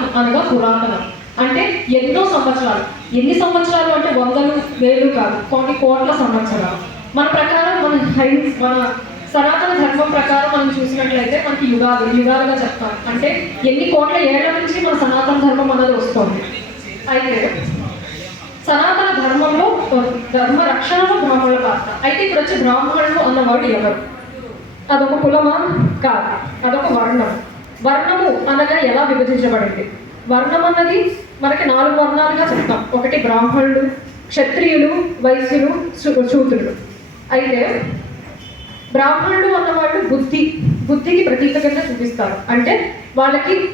ప్రాచీనం అనగా పురాతనం. అంటే ఎన్నో సంవత్సరాలు. ఎన్ని సంవత్సరాలు అంటే వందలు వేలు కాదు. కొన్ని కోట్ల సంవత్సరాలు. మన ప్రకారం మన హైన్స్ మన సనాతన ధర్మం ప్రకారం మనం చూసినట్లయితే మనకి యుగాలు యుగాలుగా చెప్తాం. అంటే ఎన్ని కోట్ల ఏళ్ళ నుంచి మన సనాతన ధర్మం అన్నది వస్తుంది. అయితే సనాతన ధర్మంలో ధర్మ రక్షణలో బ్రాహ్మణుల పాత్ర. అయితే ఇక్కడ వచ్చి బ్రాహ్మణులు అన్నవాడు ఎవరు? అదొక కులమా? కాదు. అదొక వర్ణం. వర్ణము అనగా ఎలా విభజించబడింది? వర్ణం అన్నది మనకి నాలుగు వర్ణాలుగా చెప్తాం. ఒకటి బ్రాహ్మణులు క్షత్రియులు వైశ్యులు శూ- శూద్రులు అయితే బ్రాహ్మణుడు అన్నవాళ్ళు బుద్ధి బుద్ధికి ప్రతీక కింద చూపిస్తారు. అంటే వాళ్ళకి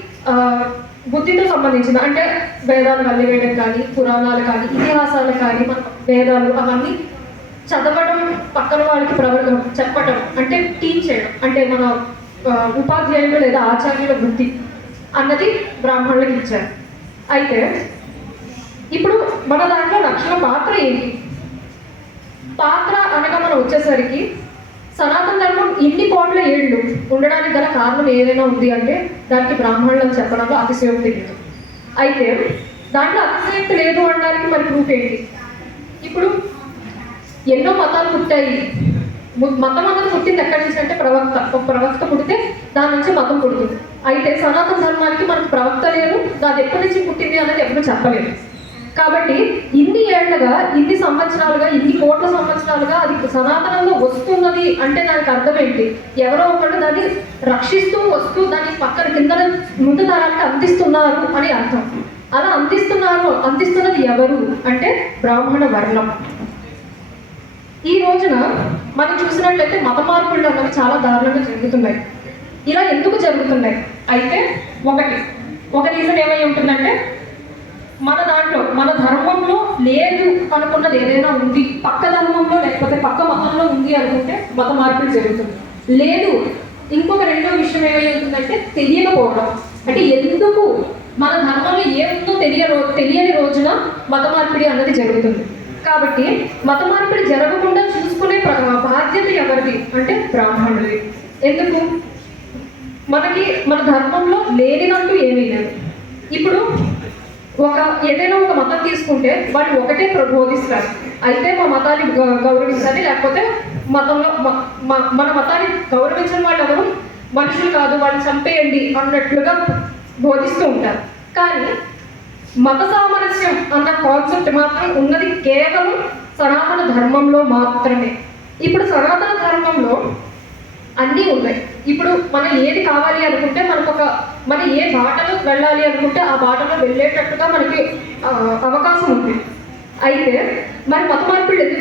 బుద్ధితో సంబంధించిన అంటే వేదాలు వల్లివేయడం కానీ పురాణాలు కానీ ఇతిహాసాలు కానీ వేదాలు అవన్నీ చదవడం పక్కన వాళ్ళకి ప్రవ చెప్పటం అంటే టీచ్ చేయడం. అంటే మన ఉపాధ్యాయులు లేదా ఆచార్యుల వృత్తి అన్నది బ్రాహ్మణులకు ఇచ్చారు. అయితే ఇప్పుడు మన దాంట్లో రక్షణ పాత్ర ఏంటి? పాత్ర అనగా మనం వచ్చేసరికి సనాతన ధర్మం ఇన్ని కోట్ల ఏళ్ళు ఉండడానికి గల కారణం ఏదైనా ఉంది అంటే దానికి బ్రాహ్మణులను చెప్పడంలో అతిశయోక్తి లేదు. అయితే దాంట్లో అతిశయోక్తి లేదు అనడానికి మరి ప్రూఫ్ ఏంటి? ఇప్పుడు ఎన్నో మతాలు పుట్టాయి. మతం అన్నది పుట్టింది ఎక్కడి నుంచి అంటే ప్రవక్త ఒక ప్రవక్త పుడితే దాని నుంచి మతం పుడుతుంది. అయితే సనాతన ధర్మానికి మనకు ప్రవక్త లేదు అది ఎప్పటి నుంచి పుట్టింది అనేది ఎప్పుడు చెప్పలేదు. కాబట్టి ఇన్ని ఏళ్ళుగా ఇన్ని సంవత్సరాలుగా ఇన్ని కోట్ల సంవత్సరాలుగా అది సనాతనంలో వస్తున్నది అంటే దానికి అర్థం ఏంటి? ఎవరో ఒకళ్ళు దాన్ని రక్షిస్తూ వస్తూ దాన్ని పక్కన కింద ముందు తరానికి అందిస్తున్నారు అని అర్థం. అలా అందిస్తున్నారు అందిస్తున్నది ఎవరు? అంటే బ్రాహ్మణ వర్ణం. ఈ రోజున మనం చూసినట్లయితే మత మార్పులు అన్నవి చాలా దారుణంగా జరుగుతున్నాయి. ఇలా ఎందుకు జరుగుతున్నాయి? అయితే ఒకటి ఒక రీజన్ ఏమై ఉంటుందంటే మన దాంట్లో మన ధర్మంలో లేదు అనుకున్నది ఏదైనా ఉంది పక్క ధర్మంలో లేకపోతే పక్క మతంలో ఉంది అనుకుంటే మత మార్పులు జరుగుతుంది. లేదు ఇంకొక రెండో విషయం ఏమై ఉంటుందంటే తెలియకపోవడం. అంటే ఎందుకు? మన ధర్మంలో ఏముందో తెలియ తెలియని రోజున మత మార్పిడి అన్నది జరుగుతుంది. కాబట్టి మత మార్పిడి జరగకుండా చూసుకునే బాధ్యత ఎవరిది? అంటే బ్రాహ్మణుడి ఎందుకు? మనకి మన ధర్మంలో లేనిదంటూ ఏమీ లేదు. ఇప్పుడు ఒక ఏదైనా ఒక మతం తీసుకుంటే వాళ్ళు ఒకటే ప్రబోధిస్తారు. అయితే మా మతాన్ని గౌరవించాలి లేకపోతే మతంలో మ- మ- మన మతాన్ని గౌరవించిన వాళ్ళు ఎవరు? మనుషులు కాదు వాళ్ళు చంపేయండి అన్నట్లుగా బోధిస్తూ ఉంటారు. కానీ మత సామరస్యం అన్న కాన్సెప్ట్ మాత్రం ఉన్నది కేవలం సనాతన ధర్మంలో మాత్రమే. ఇప్పుడు సనాతన ధర్మంలో అన్నీ ఉన్నాయి. ఇప్పుడు మనం ఏది కావాలి అనుకుంటే మనకు ఒక మన ఏ బాటలో వెళ్ళాలి అనుకుంటే ఆ బాటలో వెళ్ళేటట్టుగా మనకి అవకాశం ఉంది. అయితే మరి మత మార్పులు ఎందుకు